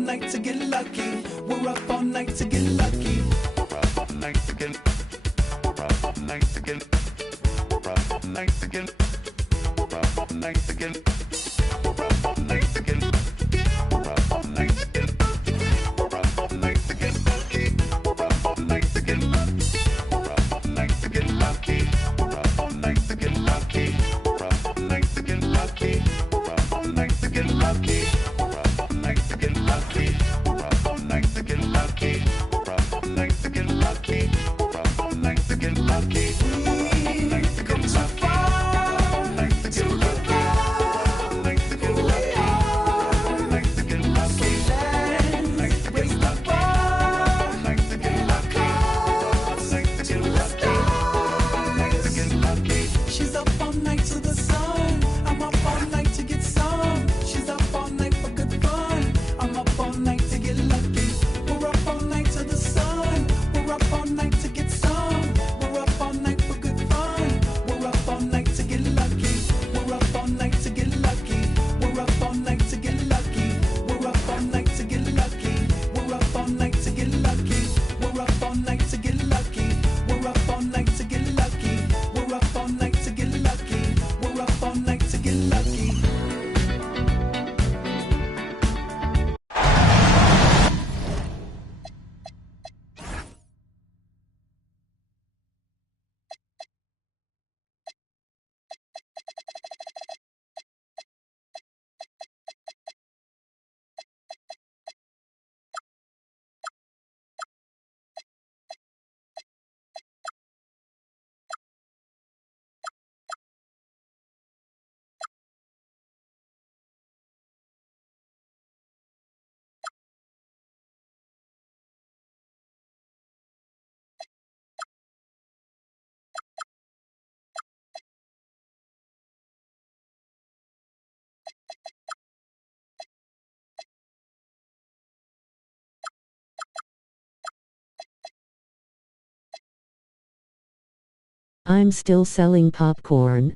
night to get lucky. We're up all night to get lucky. We're up all night to get. We're up all night to get. We're up all night to get. We're up all night to get. We're up all night to get. We're up all night to get. We're up all night to get lucky. We're up all night to get lucky. We're up all night to get lucky. We're up all night to get lucky. We're up all night to get lucky. We're up all night to get lucky. We're up all night to get lucky. We're up all night to get lucky. We're up all night to get lucky. We're up all night to get lucky. We come so far to get back who we are. To get lucky. So let's raise the bar and our cups to the stars. To get lucky. She's up all night to the sun. I'm up all night to get some. She's up all night for good fun. I'm up all night to get lucky. We're up all night to the sun. We're up all night to get some. We're up all night for good fun. We're up all night to get lucky. We're up all night to get lucky. We're up all night to get lucky. We're up all night to get lucky. We're up all night to get lucky. We're up all night to get lucky. We're up all night to get lucky. We're up all night to get lucky. We're up all night to get lucky. I'm still selling popcorn.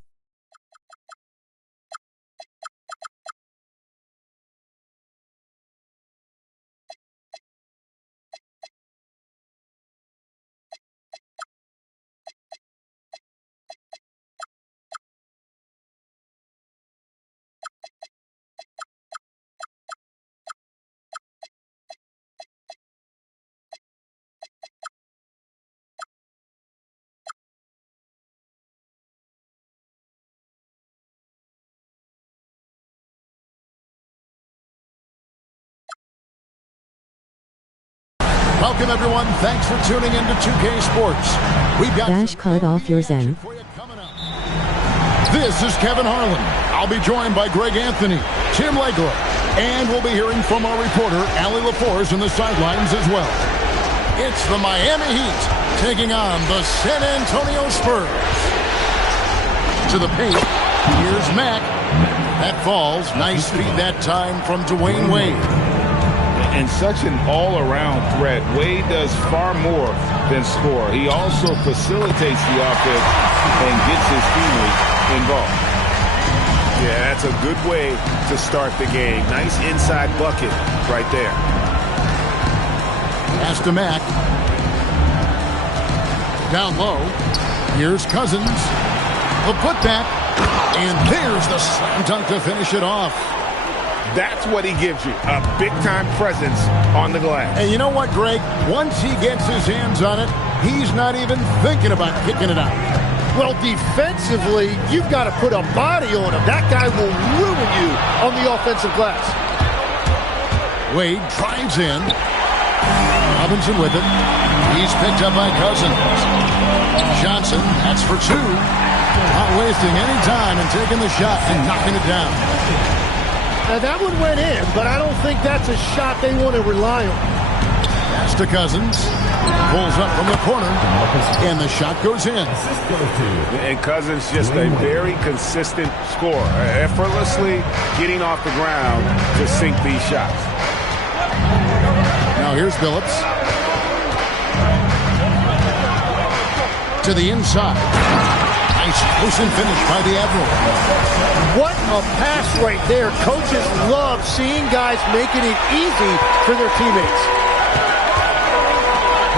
Welcome, everyone. Thanks for tuning in to 2K Sports. We've got Dash cut off your Zen. This is Kevin Harlan. I'll be joined by Greg Anthony, Tim Legler, and we'll be hearing from our reporter, Allie LaForce, in the sidelines as well. It's the Miami Heat taking on the San Antonio Spurs. To the paint, here's Mack. That falls. Nice feed that time from Dwayne Wade. And such an all-around threat. Wade does far more than score. He also facilitates the offense and gets his teammates involved. Yeah, that's a good way to start the game. Nice inside bucket right there. Pass to Mack. Down low. Here's Cousins. The putback. And there's the slam dunk to finish it off. That's what he gives you, a big-time presence on the glass. And you know what, Greg? Once he gets his hands on it, he's not even thinking about kicking it out. Well, defensively, you've got to put a body on him. That guy will ruin you on the offensive glass. Wade drives in. Robinson with it. He's picked up by Cousins. Johnson, that's for two. Not wasting any time and taking the shot and knocking it down. Now, that one went in, but I don't think that's a shot they want to rely on. Pass to Cousins. Pulls up from the corner, and the shot goes in. And Cousins just a very consistent scorer, effortlessly getting off the ground to sink these shots. Now here's Billups. To the inside. Nice close and finish by the Admiral. What a pass right there. Coaches love seeing guys making it easy for their teammates.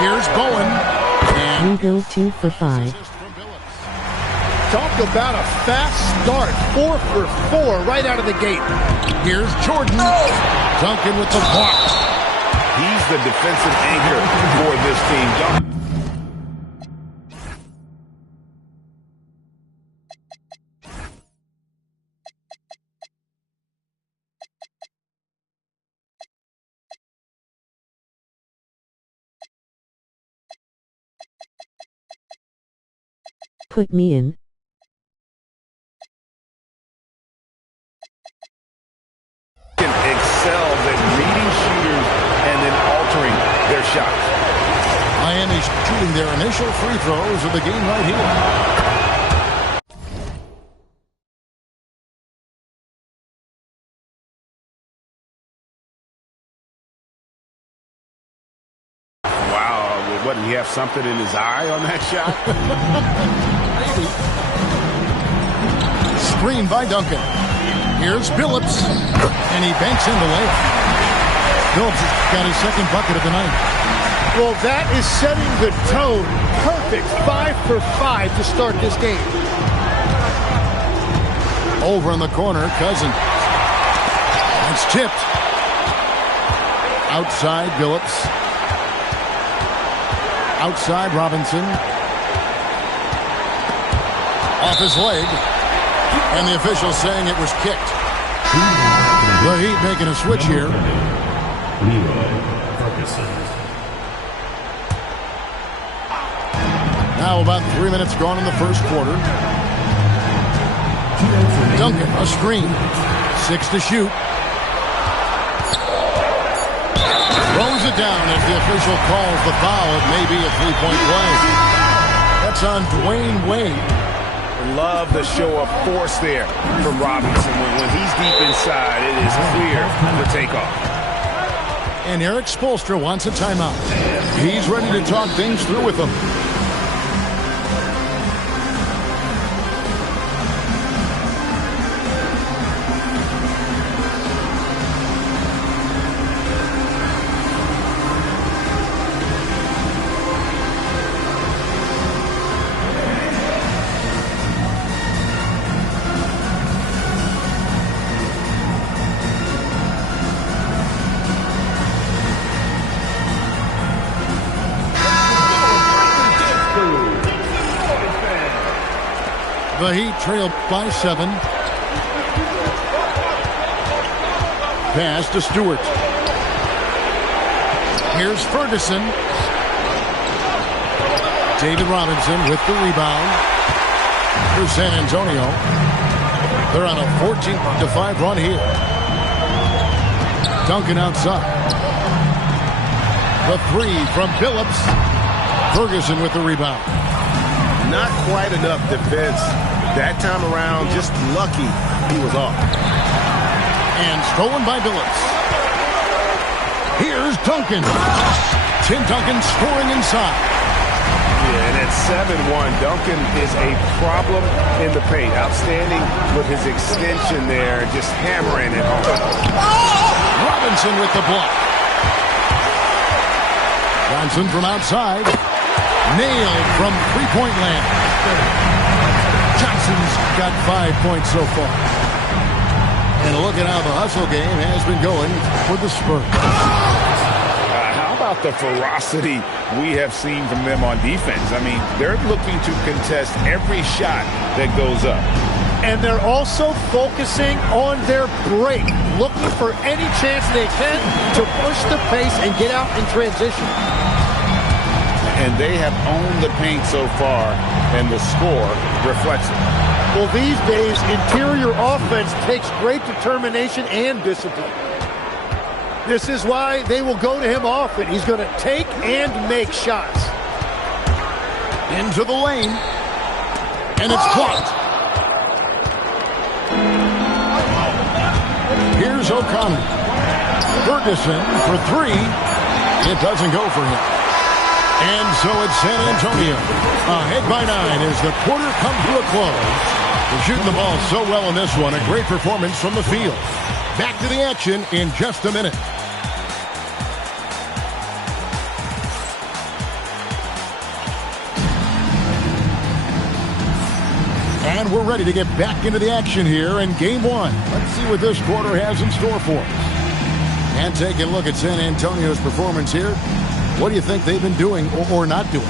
Here's Bowen. And Regal 2 for 5. Talk about a fast start. 4 for 4 right out of the gate. here's Jordan. Duncan with the block. He's the defensive anchor for this team. Put me in. Excels at reading shooters and then altering their shots. Miami's shooting their initial free throws of the game right here. Wow, what, did he have something in his eye on that shot? Maybe. Screen by Duncan. Here's Billups, and he banks in the layup. Billups has got his second bucket of the night. Well, that is setting the tone. Perfect 5 for 5 to start this game. Over in the corner, Cousin. It's tipped. Outside, Billups. Outside, Robinson. Off his leg. And the official saying it was kicked. The Heat making a switch here. Now about 3 minutes gone in the first quarter. Duncan, a screen. 6 to shoot. Throws it down as the official calls the foul. It may be a three-point play. That's on Dwayne Wade. Love the show of force there from Robinson. When he's deep inside, it is clear for takeoff. And Eric Spoelstra wants a timeout. He's ready to talk things through with them. The Heat trail by 7. Pass to Stewart. Here's Ferguson. David Robinson with the rebound for San Antonio. They're on a 14-5 run here. Duncan outside. The 3 from Billups. Ferguson with the rebound. Not quite enough defense that time around. Just lucky he was off. And stolen by Billups. Here's Duncan. Tim Duncan scoring inside. Yeah, and at 7-1, Duncan is a problem in the paint. Outstanding with his extension there, just hammering it home. Robinson with the block. Johnson from outside. Nailed from three-point land. Johnson's got 5 points so far. And look at how the hustle game has been going for the Spurs. How about the ferocity we have seen from them on defense? I mean, they're looking to contest every shot that goes up. And they're also focusing on their break, looking for any chance they can to push the pace and get out in transition. And they have owned the paint so far, and the score reflects it. Well, these days, interior offense takes great determination and discipline. This is why they will go to him often. He's going to take and make shots. Into the lane. And it's blocked. Here's O'Connor. Ferguson for 3. It doesn't go for him. And so it's San Antonio. Ahead by 9 as the quarter comes to a close. They're shooting the ball so well in this one. A great performance from the field. Back to the action in just a minute. And we're ready to get back into the action here in Game 1. Let's see what this quarter has in store for us. And taking a look at San Antonio's performance here. What do you think they've been doing or not doing?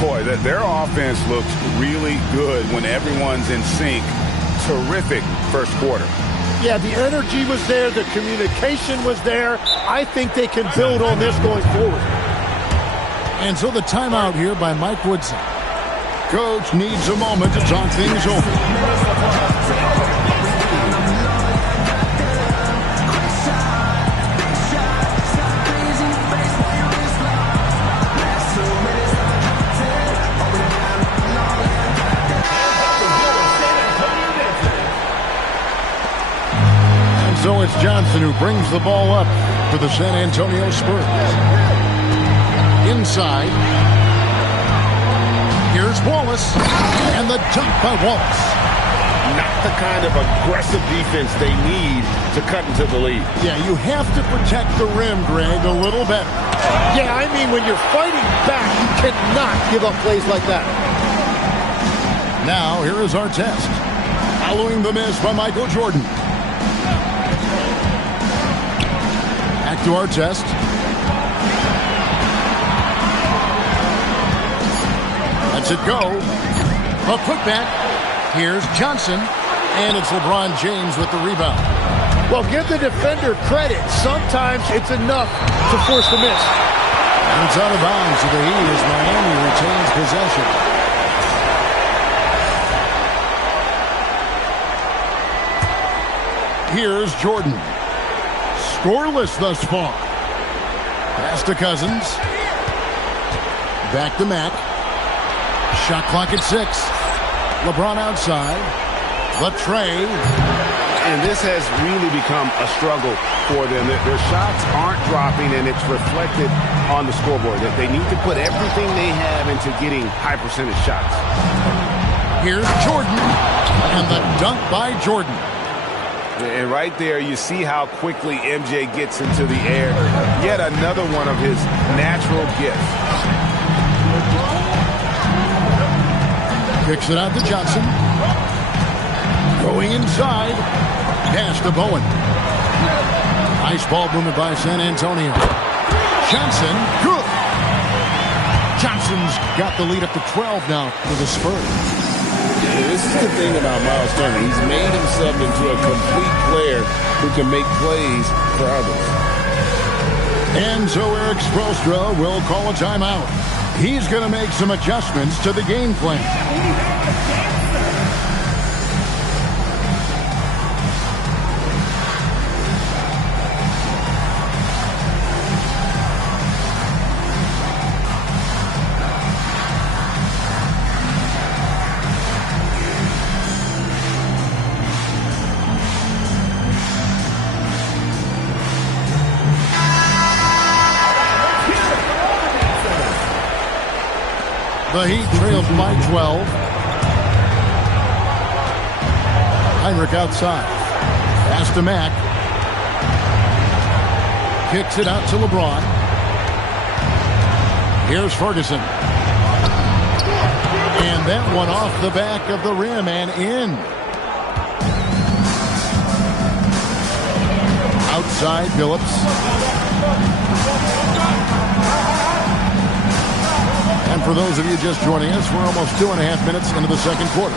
Boy, their offense looks really good when everyone's in sync. Terrific first quarter. Yeah, the energy was there. The communication was there. I think they can build on this going forward. And so the timeout here by Mike Woodson. Coach needs a moment to talk things over. So it's Johnson who brings the ball up for the San Antonio Spurs. Inside. Here's Wallace. And the dunk by Wallace. Not the kind of aggressive defense they need to cut into the lead. Yeah, you have to protect the rim, Greg, a little better. Yeah, I mean, when you're fighting back, you cannot give up plays like that. Now, here is our test. Following the miss by Michael Jordan. Back to our test. Lets it go. A putback. Here's Johnson. And it's LeBron James with the rebound. Well, give the defender credit. Sometimes it's enough to force the miss. And it's out of bounds to the Heat as Miami retains possession. Here's Jordan. Scoreless thus far. Pass to Cousins. Back to Mack. Shot clock at 6. LeBron outside. The tray. And this has really become a struggle for them. Their shots aren't dropping, and it's reflected on the scoreboard. That they need to put everything they have into getting high percentage shots. Here's Jordan. And the dunk by Jordan. And right there, you see how quickly MJ gets into the air. Yet another one of his natural gifts. Kicks it out to Johnson. Going inside. Pass to Bowen. Nice ball movement by San Antonio. Johnson. Good. Johnson's got the lead up to 12 now for the Spurs. This is the thing about Miles Turner. He's made himself into a complete player who can make plays for others. And so Eric Spoelstra will call a timeout. He's going to make some adjustments to the game plan. The Heat trailed by 12. Heinrich outside. Pass to Mack. Kicks it out to LeBron. Here's Ferguson. And that one off the back of the rim and in. Outside Phillips. And for those of you just joining us, we're almost 2.5 minutes into the second quarter.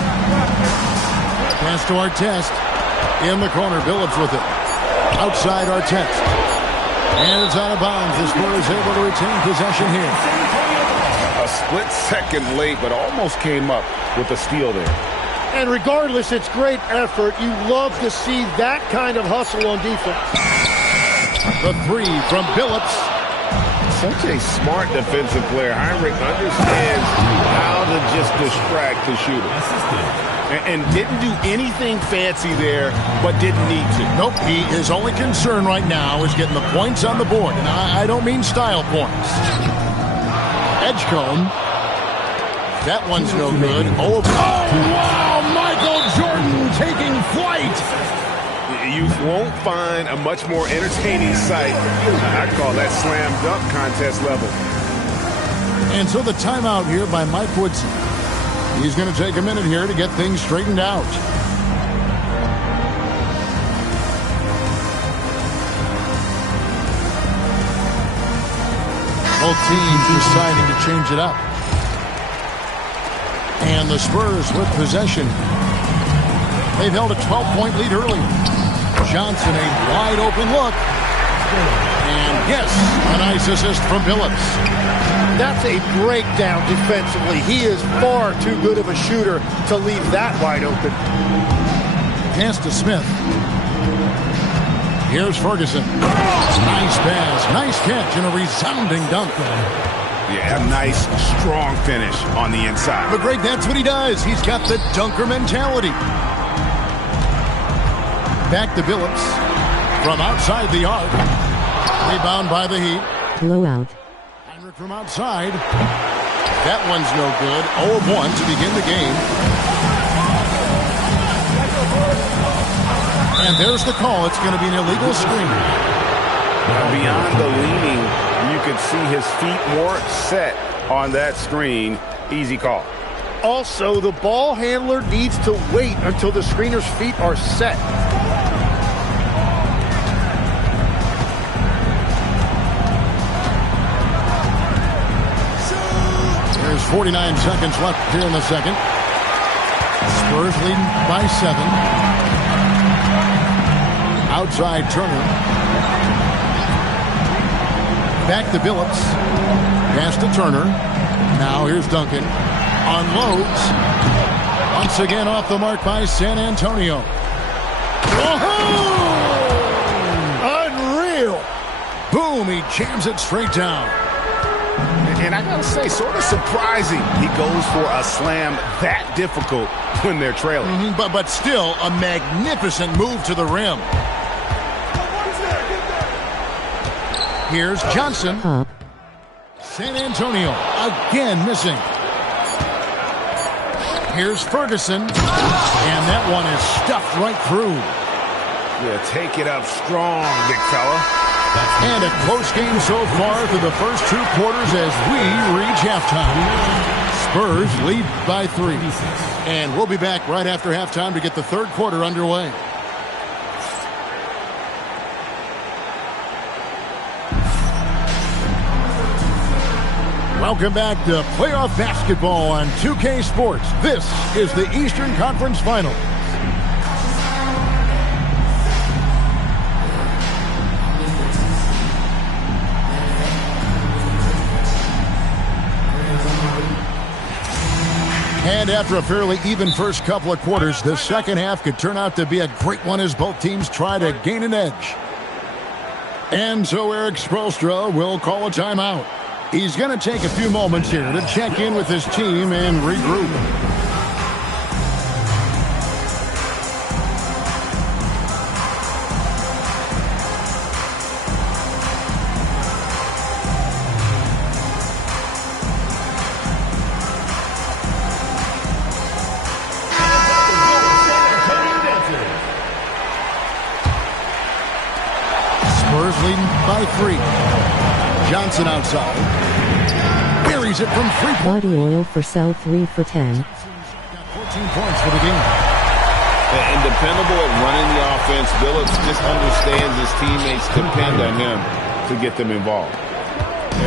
Pass to Artest. In the corner, Billups with it. Outside Artest. And it's out of bounds. The Spurs able to retain possession here. A split second late, but almost came up with a steal there. And regardless, it's great effort. You love to see that kind of hustle on defense. The three from Billups. Such a smart defensive player. Heinrich understands how to just distract the shooter. And didn't do anything fancy there, but didn't need to. Nope, his only concern right now is getting the points on the board. And I don't mean style points. Edgecombe. That one's no good. Oh, wow! Michael Jordan taking flight. You won't find a much more entertaining sight. I'd call that slam dunk contest level. And so the timeout here by Mike Woodson. He's going to take a minute here to get things straightened out. Both teams deciding to change it up. And the Spurs with possession. They've held a 12-point lead early. Johnson, a wide open look. And yes, a nice assist from Billups. That's a breakdown defensively. He is far too good of a shooter to leave that wide open. Pass to Smith. Here's Ferguson. Nice pass, nice catch, and a resounding dunk. Yeah, a nice, strong finish on the inside. But Greg, that's what he does. He's got the dunker mentality. Back to Billups from outside the arc. Rebound by the Heat. Blowout. Heinrich from outside. That one's no good. 0 of 1 to begin the game. And there's the call. It's going to be an illegal screen. Beyond the leaning, you can see his feet more set on that screen. Easy call. Also, the ball handler needs to wait until the screener's feet are set. There's 49 seconds left here in the second. Spurs leading by 7. Outside Turner. Back to Billups. Pass to Turner. Now here's Duncan. Unloads. Once again off the mark by San Antonio. Unreal. Boom, he jams it straight down. And I gotta say, sort of surprising he goes for a slam that difficult when they're trailing. But still a magnificent move to the rim. Here's Johnson. Up. San Antonio again missing. Here's Ferguson. And that one is stuffed right through. Yeah, take it up strong, big fella. And a close game so far through the first 2 quarters as we reach halftime. Spurs lead by 3. And we'll be back right after halftime to get the third quarter underway. Welcome back to playoff basketball on 2K Sports. This is the Eastern Conference Finals. And after a fairly even first couple of quarters, the second half could turn out to be a great one as both teams try to gain an edge. And so Eric Spoelstra will call a timeout. He's going to take a few moments here to check in with his team and regroup. Spurs leading by 3. Johnson outside. Buries it from 3-point. Body oil for sell 3 for 10. 14 points for the game. And dependable at running the offense. Billups just understands his teammates depend on him to get them involved.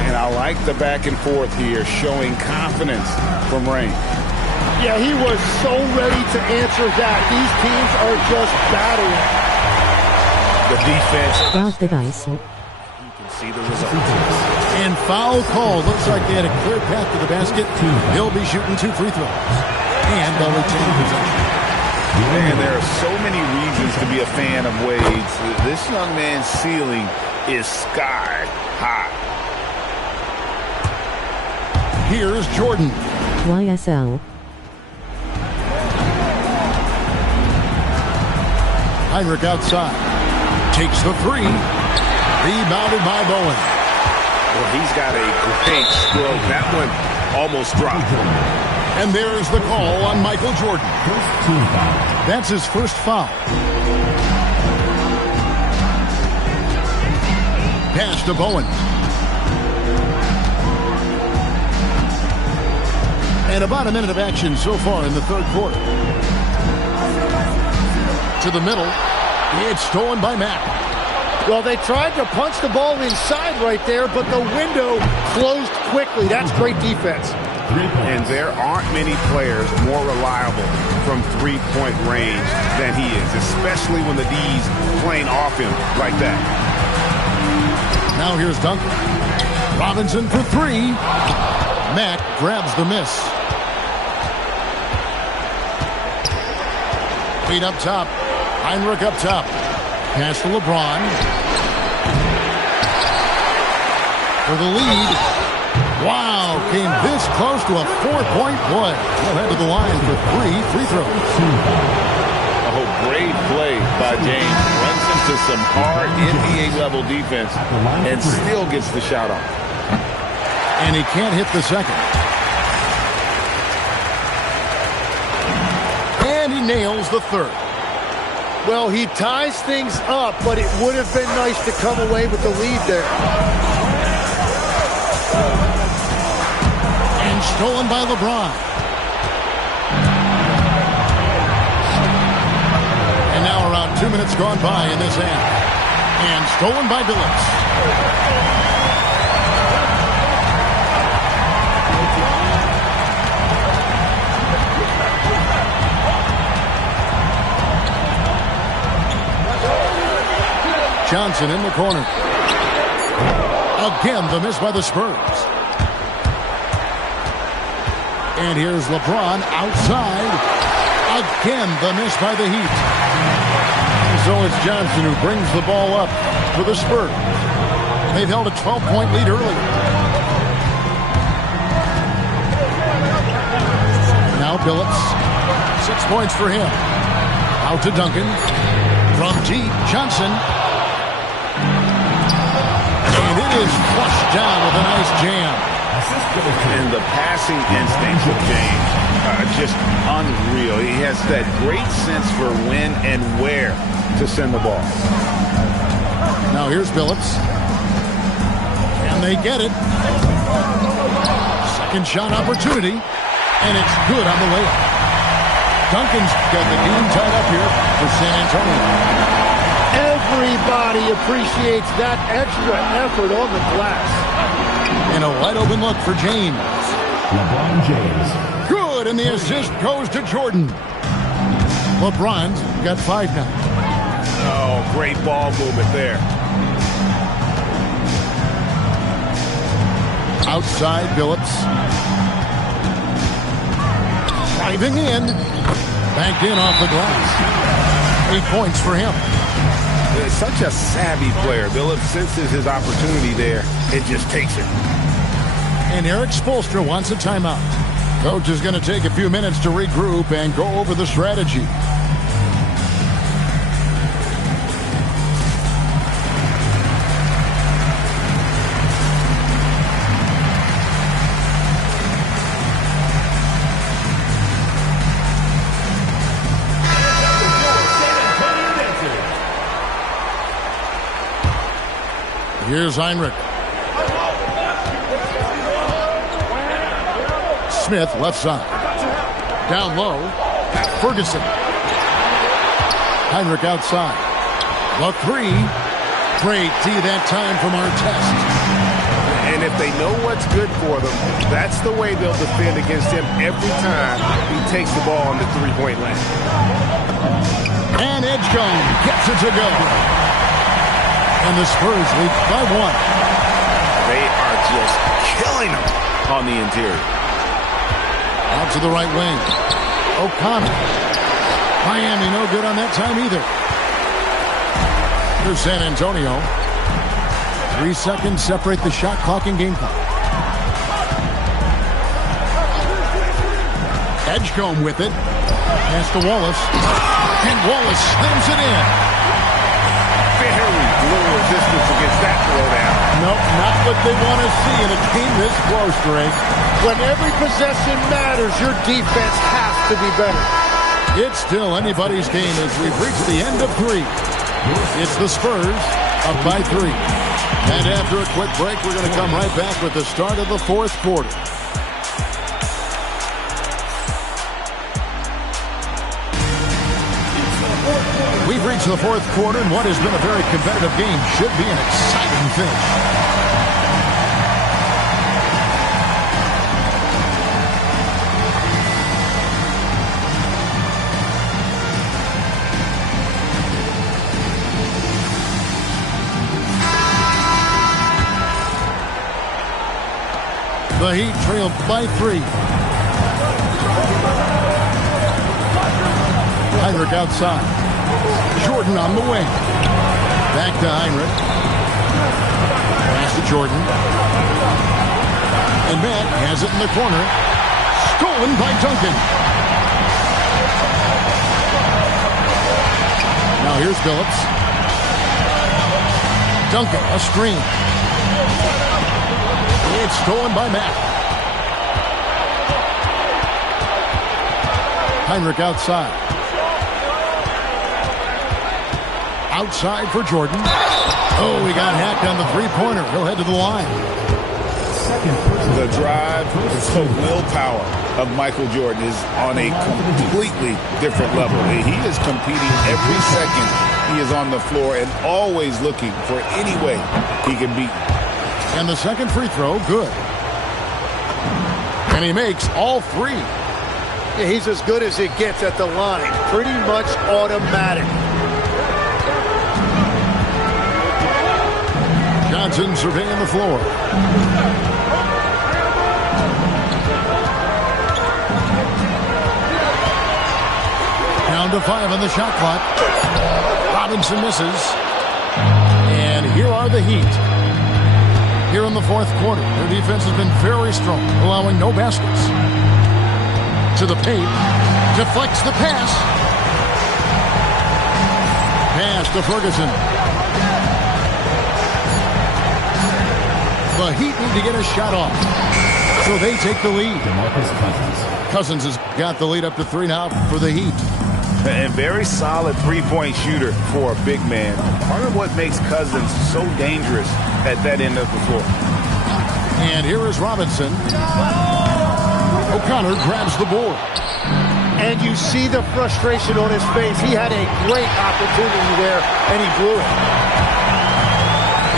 And I like the back and forth here, showing confidence from Rain. Yeah, he was so ready to answer that. These teams are just battling. The defense. Rob the dice. See the result. And foul call. Looks like they had a clear path to the basket. He'll be shooting 2 free throws. And they'll retain possession. Man, there are so many reasons to be a fan of Wade's. This young man's ceiling is sky high. Here's Jordan. YSL. Heinrich outside. Takes the 3. Rebounded by Bowen. Well, he's got a great stroke. That one almost dropped. And there's the call on Michael Jordan. That's his first foul. Pass to Bowen. And about a minute of action so far in the third quarter. To the middle. It's stolen by Mack. Well, they tried to punch the ball inside right there, but the window closed quickly. That's great defense. And there aren't many players more reliable from three-point range than he is, especially when the D's playing off him like that. Now here's Duncan. Robinson for three. Mack grabs the miss. Feet up top. Heinrich up top. Pass to LeBron. For the lead. Wow, came this close to a four-point play. He'll head to the line for three free throws. Oh, great play by James. Runs into some hard NBA-level defense and still gets the shot off. And he can't hit the second. And he nails the third. Well, he ties things up, but it would have been nice to come away with the lead there. And stolen by LeBron. And now around 2 minutes gone by in this half. And stolen by Billups. Johnson in the corner. Again, the miss by the Spurs. And here's LeBron outside. Again, the miss by the Heat. And so it's Johnson who brings the ball up for the Spurs. They've held a 12-point lead earlier. Now Billups. 6 points for him. Out to Duncan. From deep, Johnson. And it is flushed down with a nice jam. And the passing instincts of James, just unreal. He has that great sense for when and where to send the ball. Now here's Billups. And they get it. Second shot opportunity. And it's good on the layup. Duncan's got the game tied up here for San Antonio. Everybody appreciates that extra effort on the glass. And a wide open look for James. LeBron James. Good, and the assist goes to Jordan. LeBron's got 5 now. Oh, great ball movement there. Outside, Billups. Driving in. Banked in off the glass. 8 points for him. Such a savvy player. Billups senses his opportunity there and just takes it. And Eric Spoelstra wants a timeout. Coach is going to take a few minutes to regroup and go over the strategy. Here's Heinrich. Smith, left side. Down low. Ferguson. Heinrich outside. The three. Great D that time from Artest. And if they know what's good for them, that's the way they'll defend against him every time he takes the ball on the three-point line. And Edgecombe gets it to go. And the Spurs lead by 1. They are just killing them on the interior. Out to the right wing. O'Connor. Miami no good on that time either. Here's San Antonio. 3 seconds separate the shot clock and game clock. Edgecombe with it. Pass to Wallace. And Wallace slams it in. Very little resistance against that throwdown. Nope, not what they want to see in a game this close, Drake. When every possession matters, your defense has to be better. It's still anybody's game as we've reached the end of 3. It's the Spurs up by 3. And after a quick break, we're going to come right back with the start of the 4th quarter. We've reached the 4th quarter, and what has been a very competitive game should be an exciting finish. The Heat trailed by 3. Heinrich outside. Jordan on the wing. Back to Heinrich. Pass to Jordan. And Matt has it in the corner. Stolen by Duncan. Now here's Phillips. Duncan, a screen. It's stolen by Matt. Heinrich outside. Outside for Jordan. Oh, he got hacked on the three-pointer. He'll head to the line. The drive, the willpower of Michael Jordan is on a completely different level. He is competing every second he is on the floor and always looking for any way he can beat. And the second free throw, good. And he makes all 3. Yeah, he's as good as it gets at the line. Pretty much automatic. Johnson surveying the floor. Down to 5 on the shot clock. Robinson misses. And here are the Heat. Here in the 4th quarter, their defense has been very strong, allowing no baskets. To the paint, deflects the pass. Pass to Ferguson. The Heat need to get a shot off, so they take the lead. Cousins has got the lead up to 3 now for the Heat. And very solid three-point shooter for a big man. Part of what makes Cousins so dangerous at that end of the floor. And here is Robinson. O'Connor grabs the board. And you see the frustration on his face. He had a great opportunity there, and he blew it.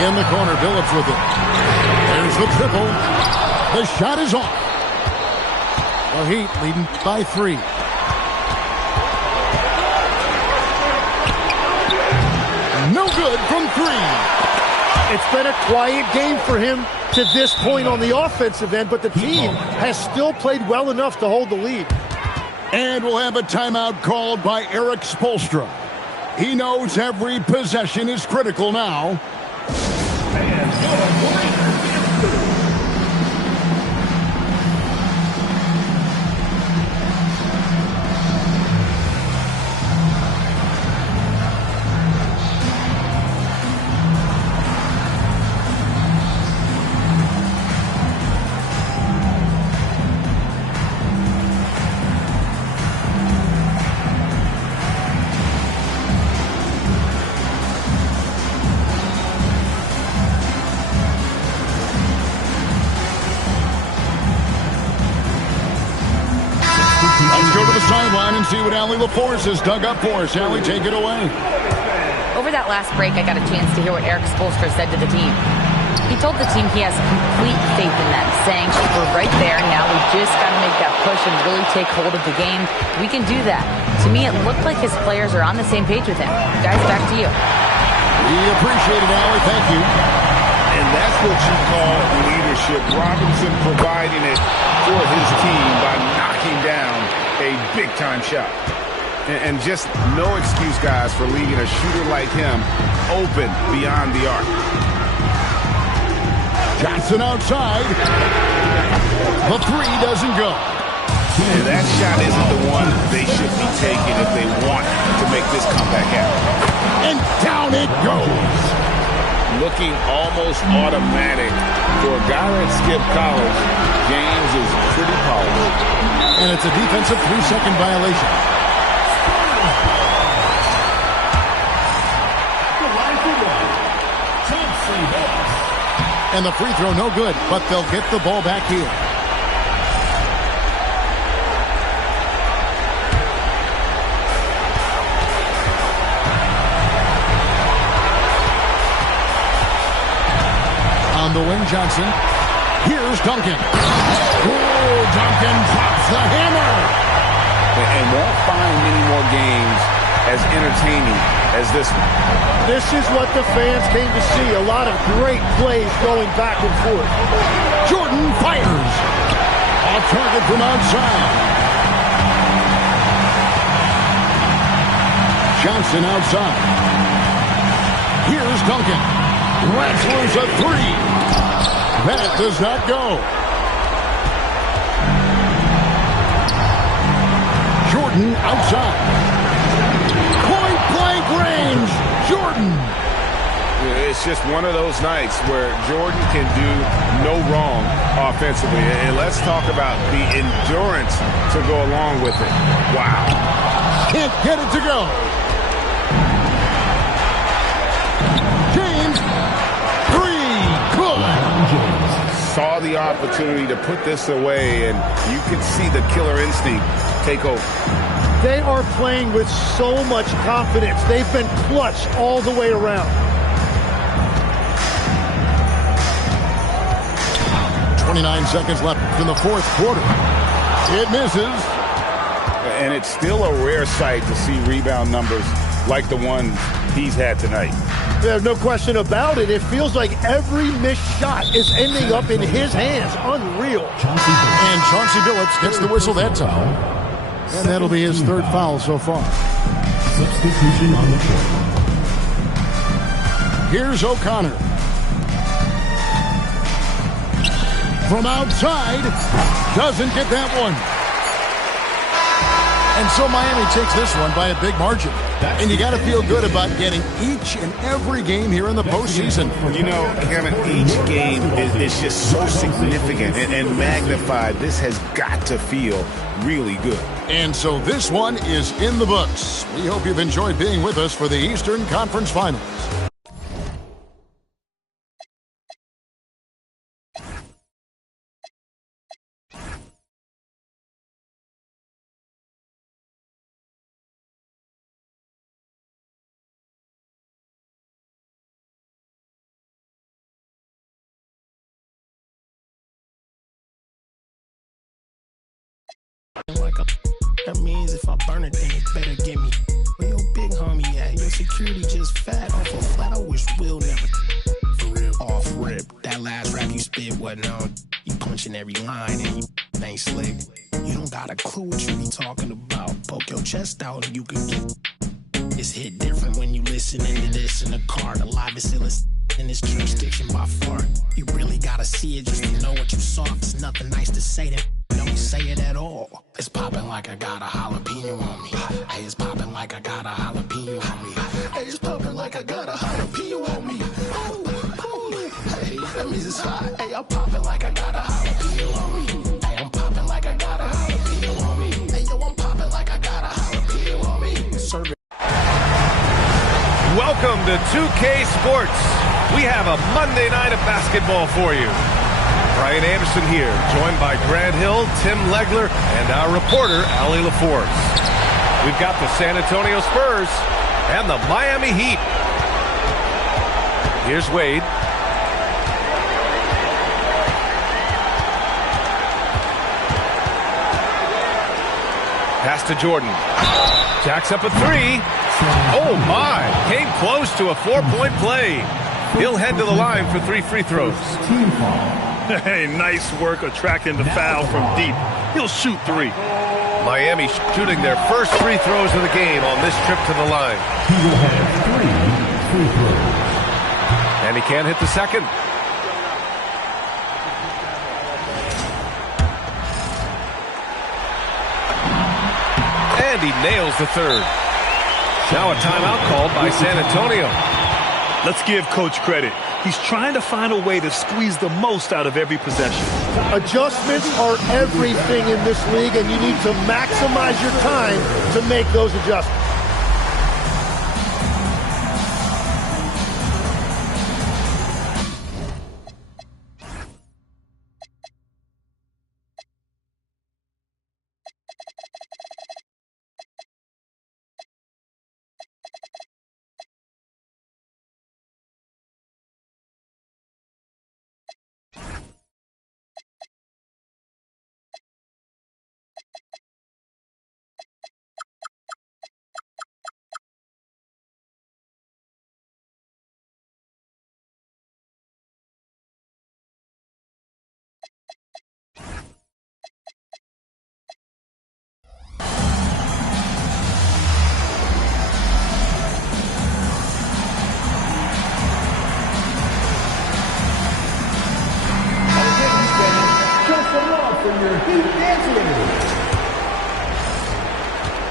In the corner, Billups with it. There's the triple. The shot is off. The Heat leading by 3. No good from 3. It's been a quiet game for him to this point on the offensive end, but the team has still played well enough to hold the lead. And we'll have a timeout called by Eric Spoelstra. He knows every possession is critical now. Sideline and see what Allie LaForce has dug up for us. Allie, take it away. Over that last break, I got a chance to hear what Eric Spoelstra said to the team. He told the team he has complete faith in them, saying, we're right there, now we just got to make that push and really take hold of the game. We can do that. To me, it looked like his players are on the same page with him. Guys, back to you. We appreciate it, Allie. Thank you. And that's what you call leadership. Robinson providing it for his team by knocking down a big-time shot. And just no excuse, guys, for leaving a shooter like him open beyond the arc. Johnson outside. The 3 doesn't go. And that shot isn't the one they should be taking if they want to make this comeback happen. And down it goes. looking almost automatic. For a guy like Skip Collins, James is pretty polished. And it's a defensive 3-second violation. And the free throw no good, but they'll get the ball back here. On the wing, Johnson. Here's Duncan. Oh, Duncan drops the hammer. And won't find many more games as entertaining as this one. This is what the fans came to see. A lot of great plays going back and forth. Jordan fires. Off target from outside. Johnson outside. Here's Duncan. Wrestlers a three. That does not go. Jordan outside. Point blank range. Jordan. It's just one of those nights where Jordan can do no wrong offensively. And let's talk about the endurance to go along with it. Wow. Can't get it to go. James. Three. Good. Saw the opportunity to put this away, and you can see the killer instinct take over. They are playing with so much confidence. They've been clutch all the way around. 29 seconds left in the fourth quarter. It misses. And it's still a rare sight to see rebound numbers like the one he's had tonight. There's no question about it. It feels like every missed shot is ending up in his hands. Unreal. And Chauncey Billups gets the whistle that time. And that'll be his third foul so far. Substitution on the court. Here's O'Connor. From outside. Doesn't get that one. And so Miami takes this one by a big margin. And you got to feel good about getting each and every game here in the postseason. You know, Kevin, each game is just so significant and magnified. This has got to feel really good. And so this one is in the books. We hope you've enjoyed being with us for the Eastern Conference Finals. That means if I burn it, then it better get me. Where your big homie at? Your security just fat off a flat. I wish Will never. For real. Off rip. That last rap you spit wasn't on. You punching every line and you ain't slick. You don't got a clue what you be talking about. Poke your chest out and you can get. It's hit different when you listening to this in the car. The live is still in this jurisdiction by far. You really gotta see it just to know what you saw. It's nothing nice to say that. Don't say it at all. It's popping like I got a jalapeno on me. Hey, it's popping like I got a jalapeno on me. Hey, it's popping like I got a jalapeno on me. Hey, that means it's hot. Hey, I'm popping like I got a jalapeno on me. Hey, I'm popping like I got a jalapeno on me. Hey, yo, I'm popping like I got a jalapeno on me. Serve it. Welcome to 2K Sports. We have a Monday night of basketball for you. Brian Anderson here, joined by Grant Hill, Tim Legler, and our reporter, Allie LaForce. We've got the San Antonio Spurs and the Miami Heat. Here's Wade. Pass to Jordan. Jacks up a three. Oh, my. Came close to a 4-point play. He'll head to the line for 3 free throws. Team foul. Hey, nice work attracting the foul from deep. He'll shoot 3. Miami shooting their first free throws of the game on this trip to the line. He will have 3 free throws. And he can't hit the second. And he nails the third. Now a timeout called by San Antonio. Let's give Coach credit. He's trying to find a way to squeeze the most out of every possession. Adjustments are everything in this league, and you need to maximize your time to make those adjustments.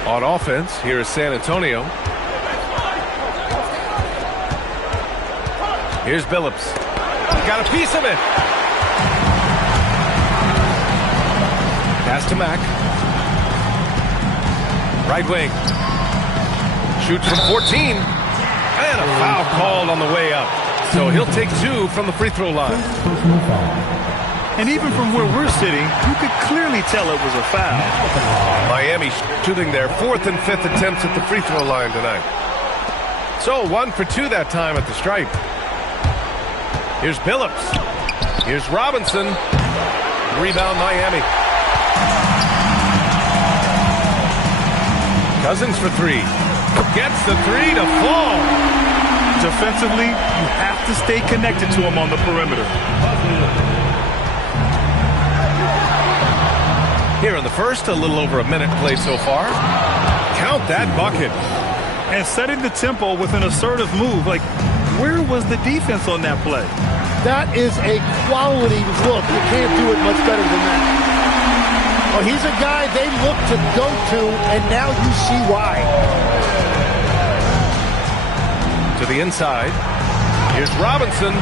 On offense, here is San Antonio. Here's Billups. Got a piece of it. Pass to Mack. Right wing. Shoots from 14. And a foul called on the way up. So he'll take 2 from the free throw line. And even from where we're sitting, you could clearly tell it was a foul. Miami shooting their 4th and 5th attempts at the free throw line tonight. So 1 for 2 that time at the stripe. Here's Billups. Here's Robinson. Rebound Miami. Cousins for 3. Gets the 3 to fall. Defensively, you have to stay connected to him on the perimeter. Here in the first, a little over a minute played so far. Count that bucket. And setting the tempo with an assertive move. Like, where was the defense on that play? That is a quality look. You can't do it much better than that. Well, he's a guy they look to go to, and now you see why. To the inside. Here's Robinson.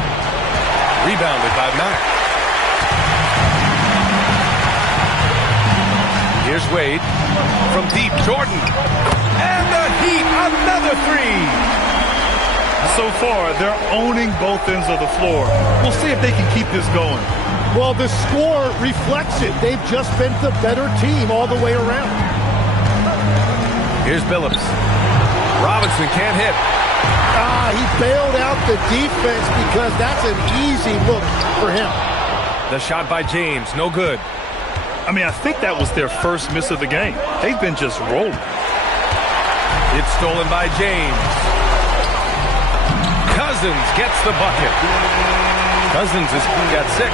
Rebounded by Mack. Here's Wade. From deep, Jordan. And the Heat, another 3. So far, they're owning both ends of the floor. We'll see if they can keep this going. Well, the score reflects it. They've just been the better team all the way around. Here's Billups. Robinson can't hit. He bailed out the defense because that's an easy look for him. The shot by James, no good. I mean, I think that was their first miss of the game. They've been just rolling. It's stolen by James. Cousins gets the bucket. Cousins has got 6.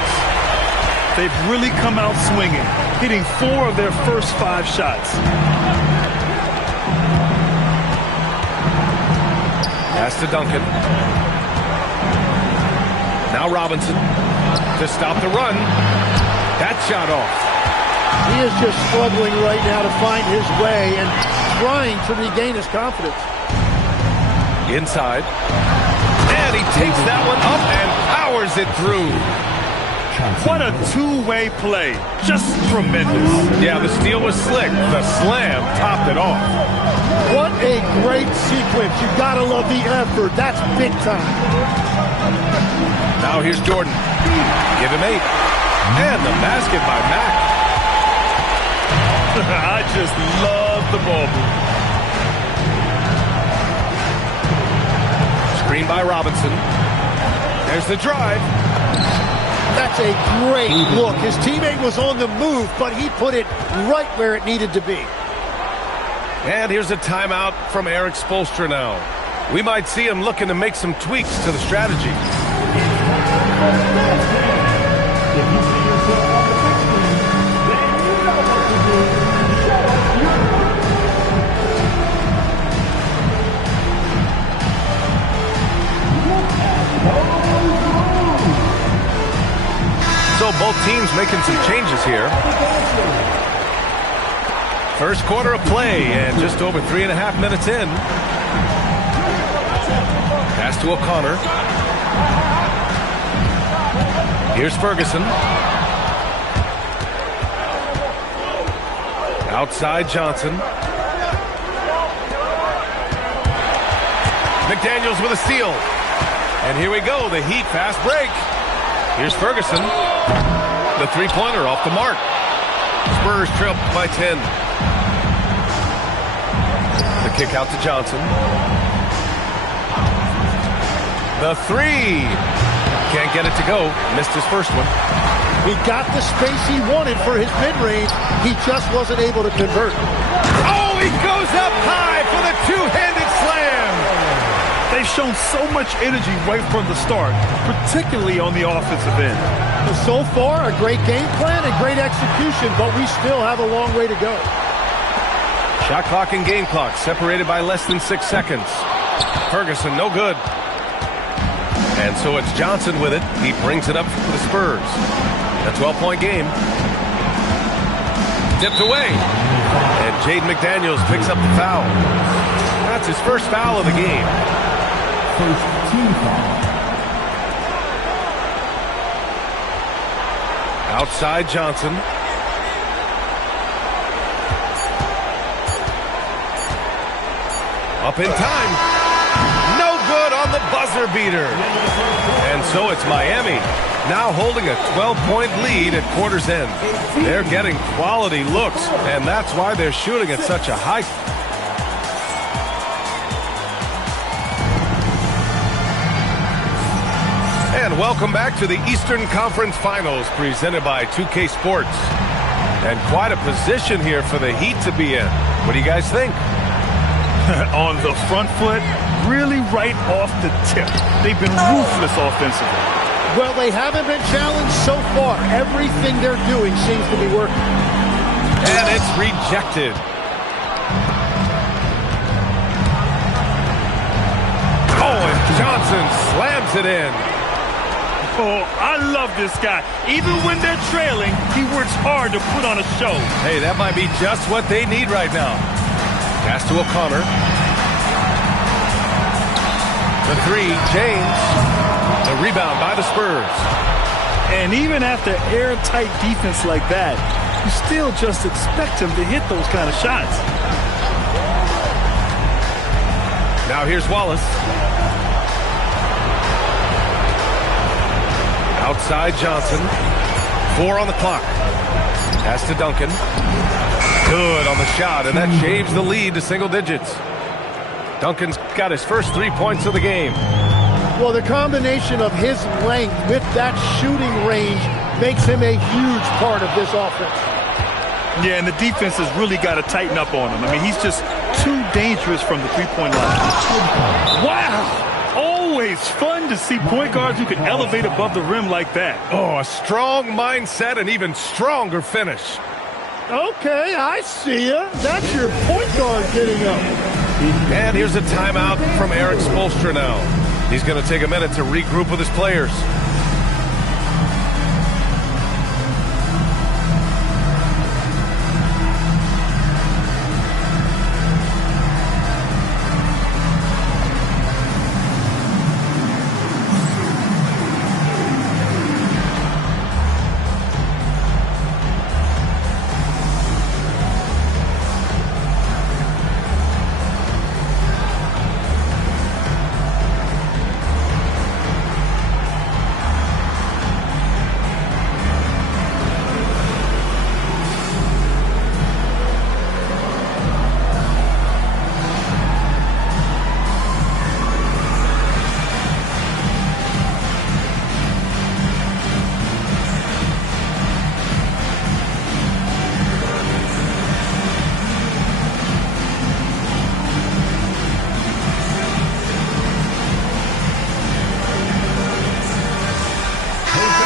They've really come out swinging, hitting 4 of their first 5 shots. Pass to Duncan. Now Robinson to stop the run. That shot off. He is just struggling right now to find his way and trying to regain his confidence. Inside. And he takes that one up and powers it through. What a two-way play. Just tremendous. Yeah, the steal was slick. The slam topped it off. What a great sequence. You gotta love the effort. That's big time. Now here's Jordan. Give him 8. And the basket by Mack. I just love the ball move. Screen by Robinson. There's the drive. That's a great look. His teammate was on the move, but he put it right where it needed to be. And here's a timeout from Eric Spoelstra now. We might see him looking to make some tweaks to the strategy. So both teams making some changes here. First quarter of play and just over 3.5 minutes in. Pass to O'Connor. Here's Ferguson. Outside Johnson. McDaniels with a steal. And here we go, the Heat fast break. Here's Ferguson. The three-pointer off the mark. Spurs trail by 10. The kick out to Johnson. The three. Can't get it to go. Missed his first one. He got the space he wanted for his mid-range. He just wasn't able to convert. Oh, he goes up high for the two-handed slam. They've shown so much energy right from the start, particularly on the offensive end. So far, a great game plan and great execution, but we still have a long way to go. Shot clock and game clock separated by less than 6 seconds. Ferguson, no good. And so it's Johnson with it. He brings it up for the Spurs. A 12-point game. Tipped away. And Jaden McDaniels picks up the foul. That's his first foul of the game. First team foul. Outside Johnson. Up in time. No good on the buzzer beater. And so it's Miami, now holding a 12-point lead at quarter's end. They're getting quality looks, and that's why they're shooting at such a high. And welcome back to the Eastern Conference Finals presented by 2K Sports. And quite a position here for the Heat to be in. What do you guys think? On the front foot, really right off the tip. They've been ruthless offensively. Well, they haven't been challenged so far. Everything they're doing seems to be working. And it's rejected. Oh, and Johnson slams it in. Oh, I love this guy. Even when they're trailing, he works hard to put on a show. Hey, that might be just what they need right now. Pass to O'Connor. The three, James. The rebound by the Spurs. And even after airtight defense like that, you still just expect him to hit those kind of shots. Now here's Wallace. Outside Johnson. 4 on the clock. Pass to Duncan. Good on the shot, and that shaves the lead to single digits. Duncan's got his first 3 points of the game. Well, the combination of his length with that shooting range makes him a huge part of this offense. Yeah, and the defense has really got to tighten up on him. I mean, he's just too dangerous from the three-point line. Wow! Always fun to see point guards who can elevate above the rim like that. Oh, a strong mindset and even stronger finish. Okay, I see ya. That's your point guard getting up. And here's a timeout from Erik Spoelstra now. He's going to take a minute to regroup with his players.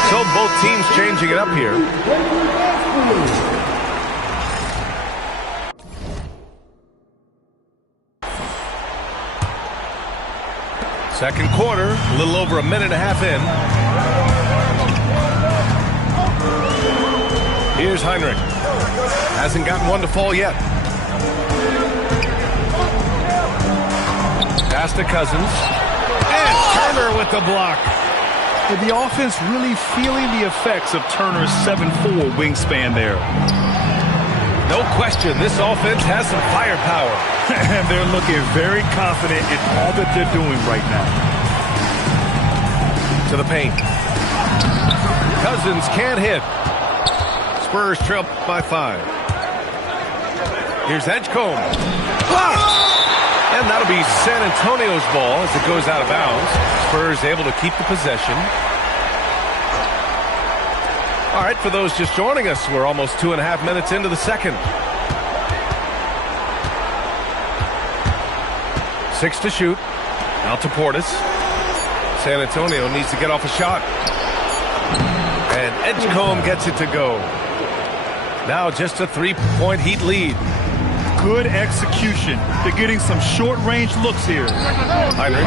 So both teams changing it up here. Second quarter, a little over a minute and a half in. Here's Heinrich. Hasn't gotten one to fall yet. Pass to Cousins. Turner with the block. The offense really feeling the effects of Turner's 7'4" wingspan there. No question, this offense has some firepower. And they're looking very confident in all that they're doing right now. To the paint. Cousins can't hit. Spurs trail by 5. Here's Edgecombe. Blocked! And that'll be San Antonio's ball as it goes out of bounds. Spurs able to keep the possession. All right, for those just joining us, we're almost 2.5 minutes into the second. 6 to shoot. Out to Portis. San Antonio needs to get off a shot. And Edgecombe gets it to go. Now just a 3-point Heat lead. Good execution. They're getting some short-range looks here. Heinrich.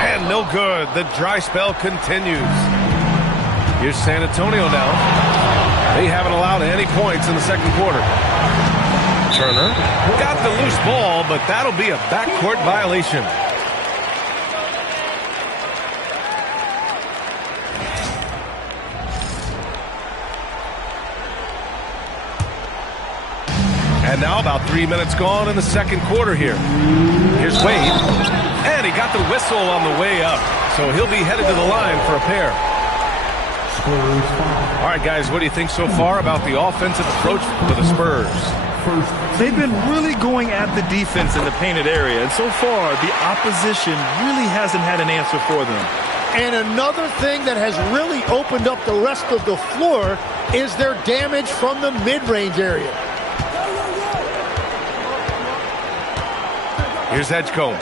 And no good. The dry spell continues. Here's San Antonio now. They haven't allowed any points in the second quarter. Turner got the loose ball, but that'll be a backcourt violation. And now about 3 minutes gone in the second quarter here. Here's Wade. And he got the whistle on the way up. So he'll be headed to the line for a pair. All right, guys, what do you think so far about the offensive approach for the Spurs? They've been really going at the defense in the painted area. And so far, the opposition really hasn't had an answer for them. And another thing that has really opened up the rest of the floor is their damage from the mid-range area. Here's Edgecombe.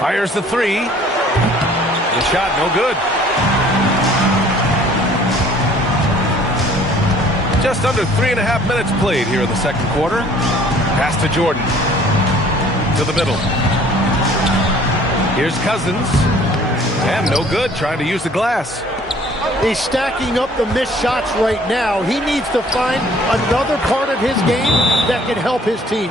Fires the 3. The shot no good. Just under 3.5 minutes played here in the second quarter. Pass to Jordan. To the middle. Here's Cousins. And no good, trying to use the glass. He's stacking up the missed shots right now. He needs to find another part of his game that can help his team.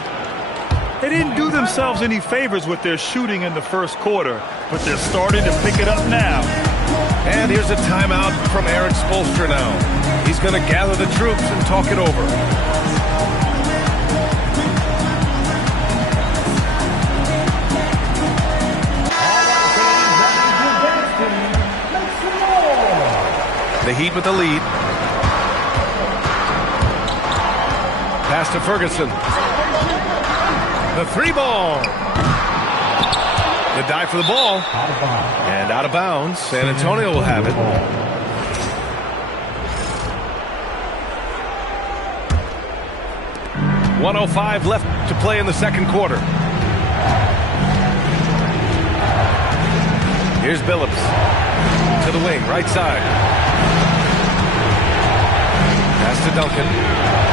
They didn't do themselves any favors with their shooting in the first quarter, but they're starting to pick it up now. And here's a timeout from Erik Spoelstra now. He's going to gather the troops and talk it over. The Heat with the lead. Pass to Ferguson. The 3-ball. The dive for the ball. And out of bounds. San Antonio will have it. .105 left to play in the second quarter. Here's Billups. To the wing, right side. Pass to Duncan.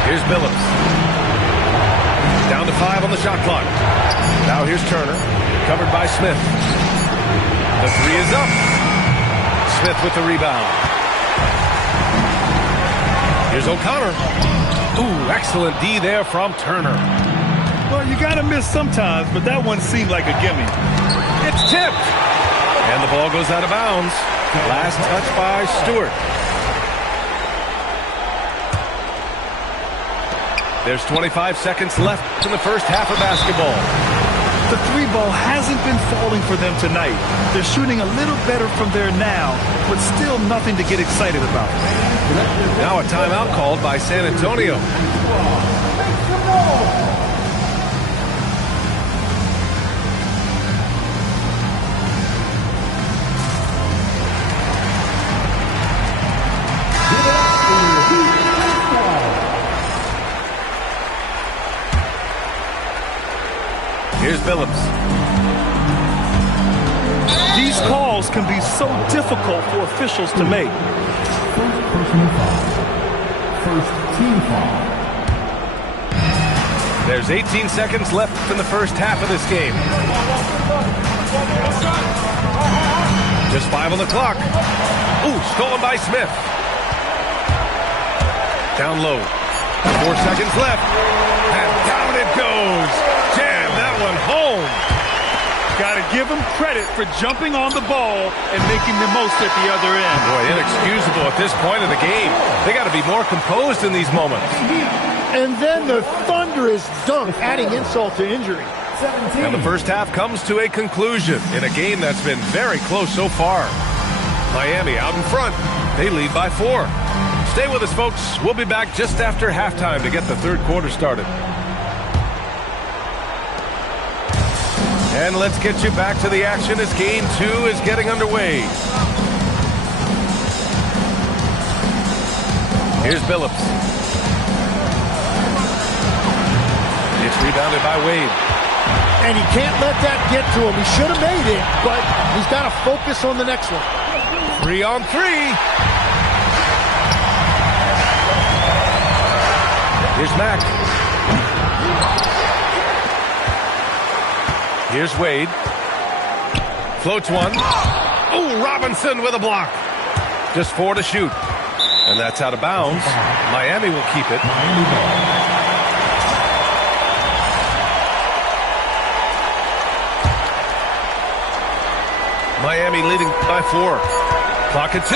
Here's Billups. Down to 5 on the shot clock. Now here's Turner. Covered by Smith. The 3 is up. Smith with the rebound. Here's O'Connor. Ooh, excellent D there from Turner. Well, you got to miss sometimes, but that one seemed like a gimme. It's tipped. And the ball goes out of bounds. Last touch by Stewart. There's 25 seconds left in the first half of basketball. The 3-ball hasn't been falling for them tonight. They're shooting a little better from there now, but still nothing to get excited about. Now a timeout called by San Antonio. Here's Billups. These calls can be so difficult for officials to make. First personal foul. First team foul. There's 18 seconds left in the first half of this game. Just 5 on the clock. Ooh, stolen by Smith. Down low. 4 seconds left. And down it goes. Jam that one home. Got to give him credit for jumping on the ball and making the most at the other end. Boy, inexcusable at this point of the game. They got to be more composed in these moments. And then the thunderous dunk, adding insult to injury. And the first half comes to a conclusion in a game that's been very close so far. Miami out in front. They lead by 4. Stay with us, folks. We'll be back just after halftime to get the third quarter started. And let's get you back to the action as game 2 is getting underway. Here's Billups. It's rebounded by Wade. And he can't let that get to him. He should have made it, but he's got to focus on the next one. 3 on 3. Here's Mack. Here's Wade. Floats one. Oh, Robinson with a block. Just 4 to shoot. And that's out of bounds. Miami will keep it. Miami leading by 4. Clock at 2.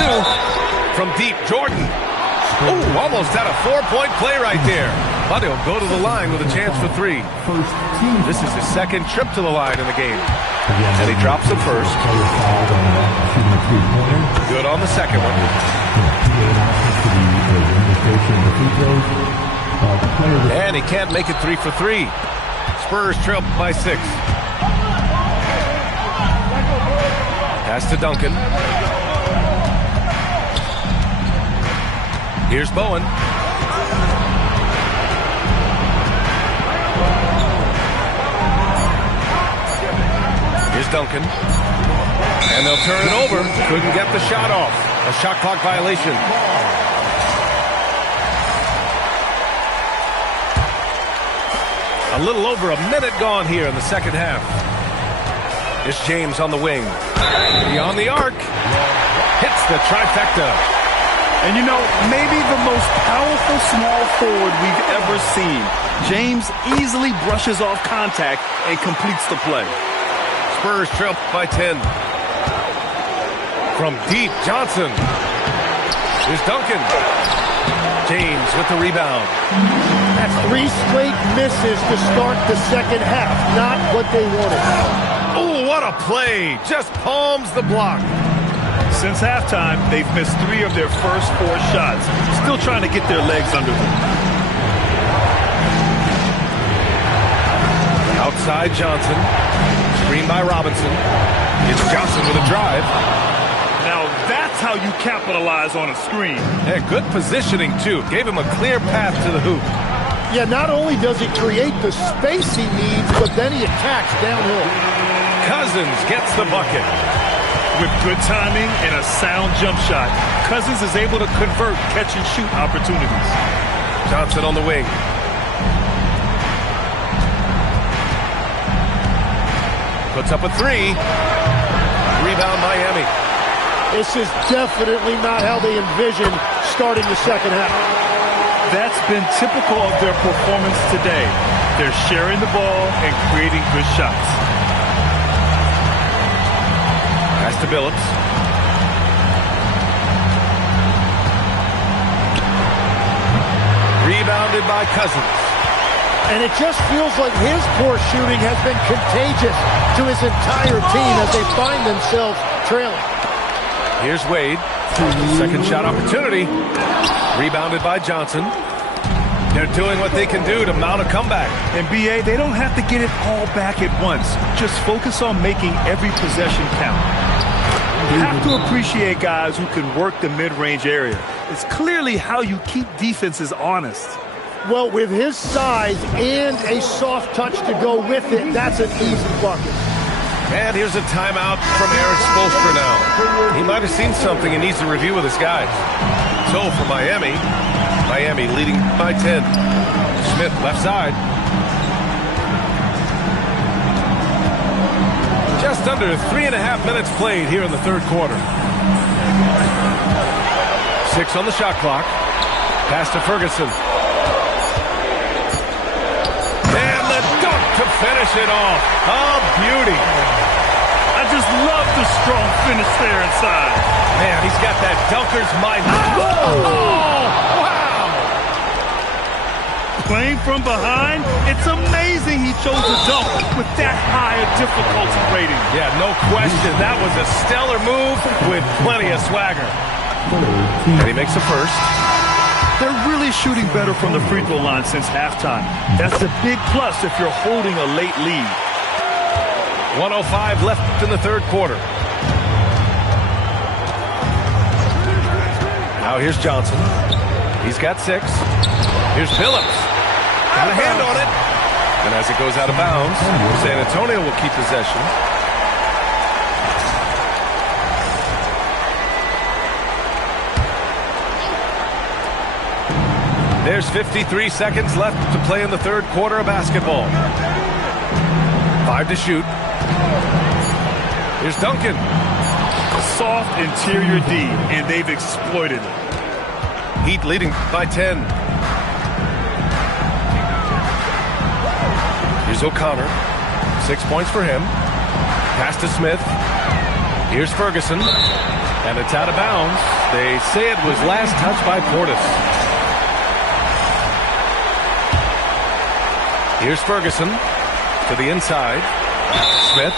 From deep, Jordan. Oh, almost had a 4-point play right there. But he'll go to the line with a chance for 3. This is his second trip to the line in the game. And he drops the first. Good on the second one. And he can't make it 3 for 3. Spurs trail by 6. Pass to Duncan. Here's Bowen. Here's Duncan. And they'll turn it over. Couldn't get the shot off. A shot clock violation. A little over a minute gone here in the second half. It's James on the wing. Beyond the arc. Hits the trifecta. And you know, maybe the most powerful small forward we've ever seen. James easily brushes off contact and completes the play. Spurs trail by 10. From deep, Johnson. Here's Duncan. James with the rebound. That's 3 straight misses to start the second half. Not what they wanted. Oh, what a play. Just palms the block. Since halftime, they've missed 3 of their first 4 shots. Still trying to get their legs under them. Outside Johnson. Screen by Robinson. It's Johnson with a drive. Now that's how you capitalize on a screen. Yeah, good positioning, too. Gave him a clear path to the hoop. Yeah, not only does he create the space he needs, but then he attacks downhill. Cousins gets the bucket. With good timing and a sound jump shot, Cousins is able to convert catch-and-shoot opportunities. Johnson on the wing. Puts up a 3. Rebound Miami. This is definitely not how they envisioned starting the second half. That's been typical of their performance today. They're sharing the ball and creating good shots. Pass to Billups. Rebounded by Cousins. And it just feels like his poor shooting has been contagious to his entire team as they find themselves trailing. Here's Wade. Second shot opportunity. Rebounded by Johnson. They're doing what they can do to mount a comeback. And BA, they don't have to get it all back at once. Just focus on making every possession count. You have to appreciate guys who can work the mid-range area. It's clearly how you keep defenses honest. Well, with his size and a soft touch to go with it, that's an easy bucket. And here's a timeout from Eric Spoelstra now. He might have seen something and needs to review with his guys. So for Miami, Miami leading by 10. Smith left side. Just under 3.5 minutes played here in the third quarter. 6 on the shot clock. Pass to Ferguson. And the dunk to finish it off. A beauty. I just love the strong finish there inside. Man, he's got that dunker's mind. Oh, wow. Playing from behind, it's amazing he chose to dunk with that high a difficulty rating. Yeah, no question. That was a stellar move with plenty of swagger. And he makes the first. They're really shooting better from the free throw line since halftime. That's a big plus if you're holding a late lead. 1:05 left in the third quarter. Now here's Johnson. He's got 6. Here's Phillips. Got a hand on it. And as it goes out of bounds, San Antonio will keep possession. There's 53 seconds left to play in the third quarter of basketball. 5 to shoot. Here's Duncan. Soft interior D, and they've exploited it. Heat leading by 10. Here's O'Connor. 6 points for him. Pass to Smith. Here's Ferguson. And it's out of bounds. They say it was last touched by Portis. Here's Ferguson to the inside. Smith.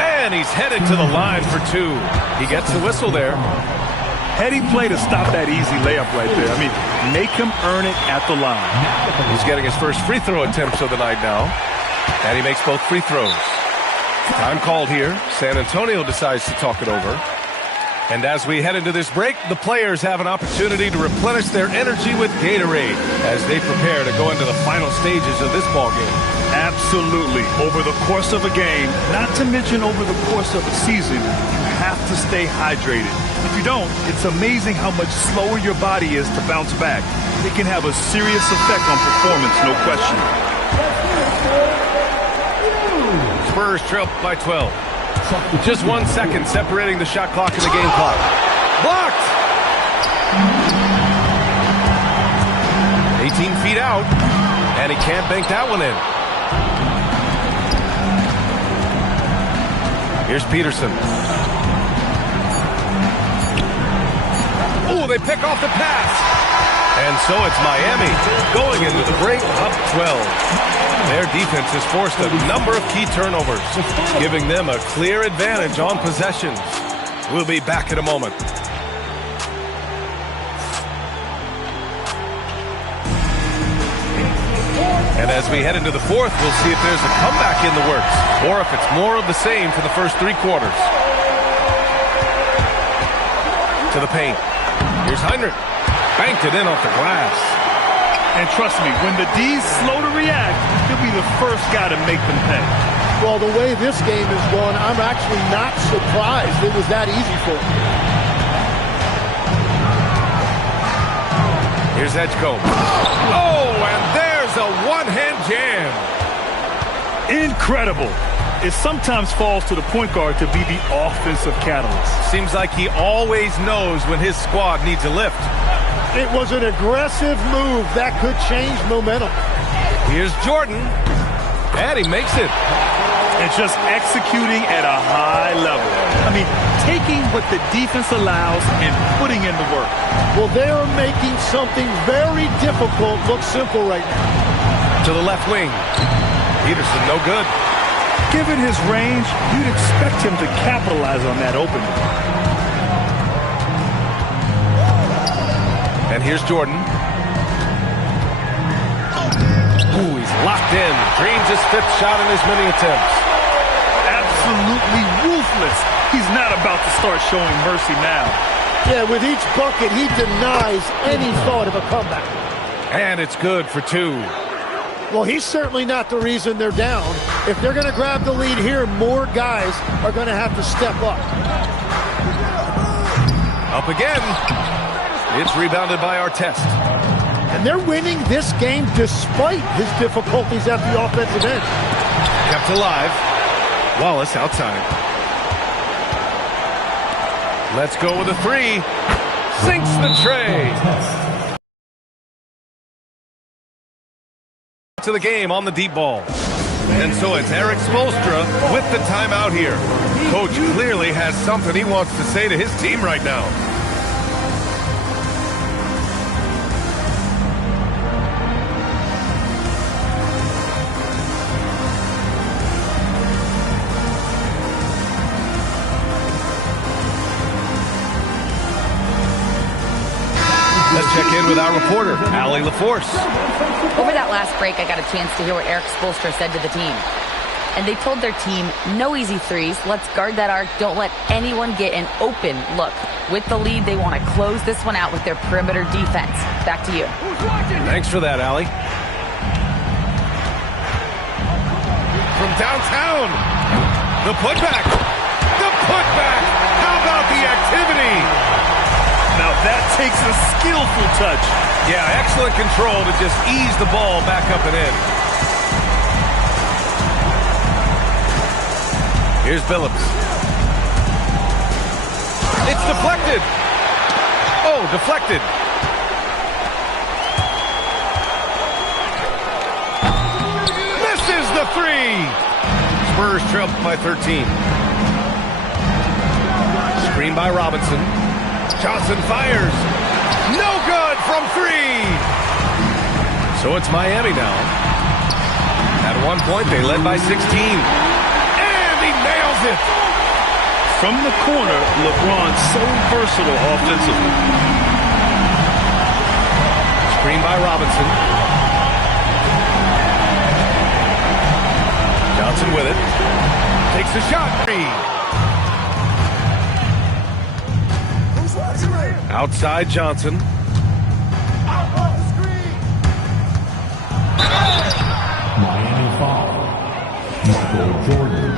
And he's headed to the line for 2. He gets the whistle there. Heady play to stop that easy layup right there. I mean, make him earn it at the line. He's getting his first free throw attempts of the night now. And he makes both free throws. Time called here. San Antonio decides to talk it over. And as we head into this break, the players have an opportunity to replenish their energy with Gatorade as they prepare to go into the final stages of this ballgame. Absolutely. Over the course of a game, not to mention over the course of a season, you have to stay hydrated. If you don't, it's amazing how much slower your body is to bounce back. It can have a serious effect on performance, no question. Spurs trail by 12. Just 1 second separating the shot clock and the game clock. Blocked! 18 feet out, and he can't bank that one in. Here's Peterson. Oh, they pick off the pass. And so it's Miami going into the break up 12. Their defense has forced a number of key turnovers, giving them a clear advantage on possessions. We'll be back in a moment. And as we head into the fourth, we'll see if there's a comeback in the works, or if it's more of the same for the first 3 quarters. To the paint. Here's Heinrich. Banked it in off the glass. And trust me, when the D's slow to react, he'll be the first guy to make them pay. Well, the way this game is going, I'm actually not surprised it was that easy for him. Here's Edgecombe. Oh, and there's a one-hand jam. Incredible. It sometimes falls to the point guard to be the offensive catalyst. Seems like he always knows when his squad needs a lift. It was an aggressive move that could change momentum. Here's Jordan, and he makes it. And just executing at a high level. I mean, taking what the defense allows and putting in the work. Well, they're making something very difficult look simple right now. To the left wing. Peterson, no good. Given his range, you'd expect him to capitalize on that opening. And here's Jordan. Ooh, he's locked in. Drains his 5th shot in as many attempts. Absolutely ruthless. He's not about to start showing mercy now. Yeah, with each bucket, he denies any thought of a comeback. And it's good for 2. Well, he's certainly not the reason they're down. If they're going to grab the lead here, more guys are going to have to step up. Up again. It's rebounded by Artest. And they're winning this game despite his difficulties at the offensive end. Kept alive. Wallace outside. Let's go with a 3. Sinks the tray. to the game on the deep ball. And so it's Erik Spoelstra with the timeout here. Coach clearly has something he wants to say to his team right now. Let's check in with our reporter, Allie LaForce. Over that last break, I got a chance to hear what Erik Spoelstra said to the team. And they told their team, no easy threes. Let's guard that arc. Don't let anyone get an open look. With the lead, they want to close this one out with their perimeter defense. Back to you. Thanks for that, Allie. From downtown, the putback. The putback. How about the activity? Now that takes a skillful touch. Yeah, excellent control to just ease the ball back up and in. Here's Billups. It's deflected. Oh, deflected. Misses the three. Spurs trail by 13. Screen by Robinson. Johnson fires. No good from three. So it's Miami now. At one point, they led by 16. And he nails it. From the corner, LeBron so versatile offensively. Screen by Robinson. Johnson with it. Takes the shot. Outside Johnson. Miami foul. Michael Jordan.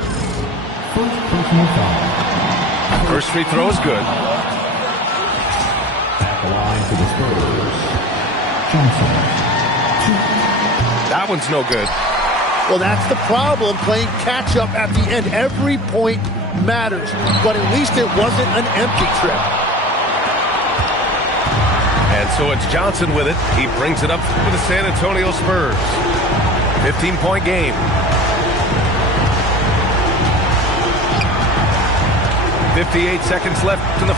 First personal foul. First free throw is good. At the line for the Spurs. Johnson. That one's no good. Well, that's the problem, playing catch-up at the end. Every point matters, but at least it wasn't an empty trip. And so it's Johnson with it. He brings it up for the San Antonio Spurs. 15-point game. 58 seconds left in the